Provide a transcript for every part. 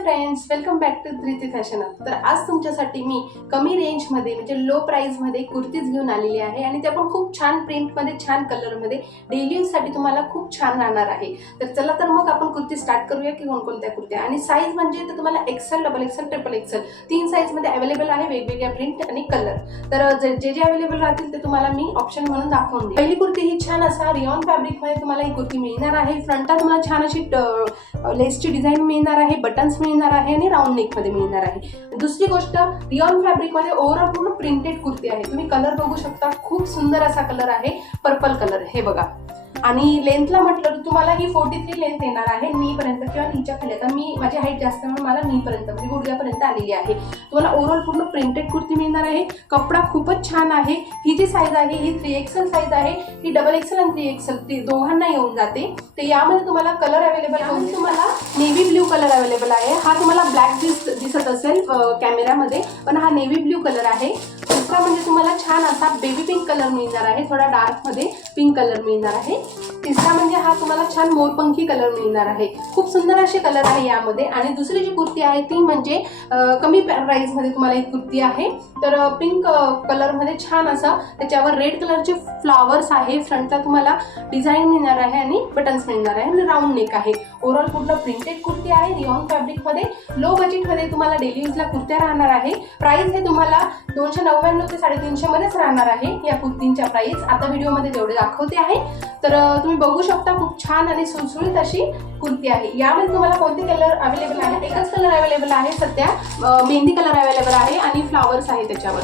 Friends, welcome back to Dhruti fashion hub. तर आज तुमच्यासाठी मी कमी रेंजमध्ये म्हणजे लो प्राइसमध्ये कुर्तीज घेऊन आलेली आहे आणि त्या पण खूप छान प्रिंटमध्ये, छान कलरमध्ये डेली यूजसाठी तुम्हाला खूप छान राहणार आहे। तर चला तर मग आपण कुर्ती स्टार्ट करूया की कोणकोणत्या कुर्त्या आणि साईज म्हणजे तर तुम्हाला XL, double XL, triple XL तीन साईजमध्ये अवेलेबल आहे, वेगवेगळ्या प्रिंट आणि कलर। तर जे जे अवेलेबल राहतील ते तुम्हाला मी ऑप्शन म्हणून दाखवून देईन। पहिली कुर्ती ही छान असा रियॉन फॅब्रिकमध्ये तुम्हाला ही कुर्ती मिळणार आहे। फ्रंटला तुम्हाला छान अशी लेसची डिझाइन मिळणार आहे, बटन्स मिळणार आहे आणि राऊंड नेक मध्ये मिळणार आहे। दुसरी गोष्ट, रियॉन फॅब्रिक मध्ये ओव्हरऑल पूर्ण प्रिंटेड कुर्ती आहे। तुम्ही कलर बघू शकता, खूप सुंदर असा कलर आहे, पर्पल कलर हे बघा। आणि लेंथला म्हटलं तर तुम्हाला ही 43 लेंथ येणार आहे, नी पर्यंत किंवा नीच्या खाली। आता मी माझी हाईट जास्त म्हणून मला नी पर्यंत म्हणजे गुडघ्यापर्यंत आलेली आहे। तुम्हाला ओव्हरऑल पूर्ण प्रिंटेड कुर्ती मिळणार आहे। कपडा खूपच छान आहे। ही जी साईज आहे ही 3XL साईज आहे, ही डबल एक्सेल आणि 3XL ती दोघांना येऊन जाते। तर यामध्ये तुम्हाला कलर अवेलेबल आहे, तुम्हाला नेव्ही ब्ल्यू कलर अवेलेबल आहे। हा तुम्हाला ब्लॅक दिसत असेल कॅमेऱ्यामध्ये, पण हा नेव्ही ब्ल्यू कलर आहे। दुसरा म्हणजे तुम्हाला छान असा बेबी पिंक कलर मिळणार आहे, थोडा डार्क मध्ये पिंक कलर मिळणार आहे। तिसरा म्हणजे हा तुम्हाला छान मोरपंखी कलर मिळणार आहे। खूप सुंदर असे कलर आहे यामध्ये। आणि दुसरी जी कुर्ती आहे ती म्हणजे कमी प्राइस मध्ये तुम्हाला एक कुर्ती आहे। तर पिंक कलर मध्ये छान असा त्याच्यावर रेड कलरचे फ्लावर्स आहे। फ्रंटला तुम्हाला डिझाईन मिळणार आहे आणि बटन्स मिळणार आहे आणि राऊंड नेक आहे। ओव्हरऑल पूर्ण प्रिंटेड कुर्ती आहे रियॉन फॅब्रिक मध्ये। लो बजेट मध्ये तुम्हाला डेली यूजला कुर्त्या राहणार आहे। प्राइस हे तुम्हाला 299 ते 350 मध्येच राहणार आहे या कुर्तींच्या प्राइस। आता व्हिडिओमध्ये तेवढे दाखवते आहे। तर तुम्ही बघू शकता, खूप छान आणि सुळसुळीत अशी कुर्ती आहे। यामध्ये तुम्हाला कोणते कलर अवेलेबल आहे? एकच कलर अवेलेबल आहे सध्या, मेहंदी कलर अवेलेबल आहे आणि फ्लावर्स आहे त्याच्यावर।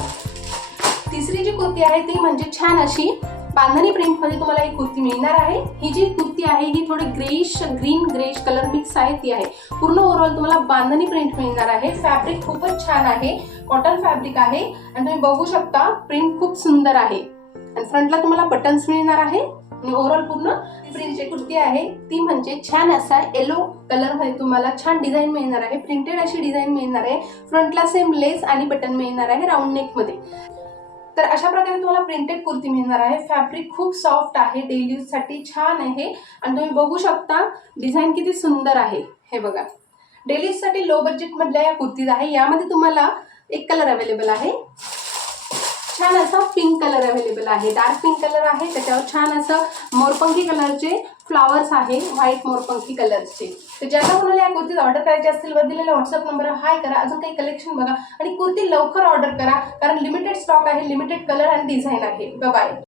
तिसरी जी कुर्ती आहे ती म्हणजे छान अशी बांधणी प्रिंट मध्ये तुम्हाला ही कुर्ती मिळणार आहे। ही जी कुर्ती आहे ही थोडी ग्रीन ग्रेश कलर मिक्स आहे ती आहे। पूर्ण ओव्हरऑल तुम्हाला बांधणी प्रिंट मिळणार आहे। फॅब्रिक खूपच छान आहे, कॉटन फॅब्रिक आहे आणि तुम्ही बघू शकता प्रिंट खूप सुंदर आहे। आणि फ्रंटला तुम्हाला बटन्स मिळणार आहे आणि ओव्हरऑल पूर्ण प्रिंटची कुर्ती आहे ती म्हणजे छान असा येलो कलर मध्ये तुम्हाला छान डिझाईन मिळणार आहे, प्रिंटेड अशी डिझाईन मिळणार आहे। फ्रंटला सेम लेस आणि बटन मिळणार आहे राऊंड नेक मध्ये। तर अशा प्रकारे तुम्हाला प्रिंटेड कुर्ती मिळणार आहे। फॅब्रिक खूप सॉफ्ट आहे, डेली यूज साठी छान आहे आणि तुम्ही बघू शकता डिझाईन किती सुंदर आहे हे बघा। डेली यूज साठी लो बजेट मधल्या या कुर्तीज आहे। यामध्ये तुम्हाला एक कलर अवेलेबल आहे, छान असा पिंक कलर अवेलेबल आहे, डार्क पिंक कलर आहे। त्याच्यावर छान असं मोरपंखी कलरचे फ्लावर्स आहे, व्हाईट मोरपंखी कलरचे। तर ज्याला कोणाला या कुर्तीज ऑर्डर करायचे असतील वर दिलेल्या व्हॉट्सअप नंबरवर हाय करा, अजून काही कलेक्शन बघा आणि कुर्ती लवकर ऑर्डर करा, कारण लिमिटेड स्टॉक आहे, लिमिटेड कलर आणि डिझाईन आहे। Bye bye.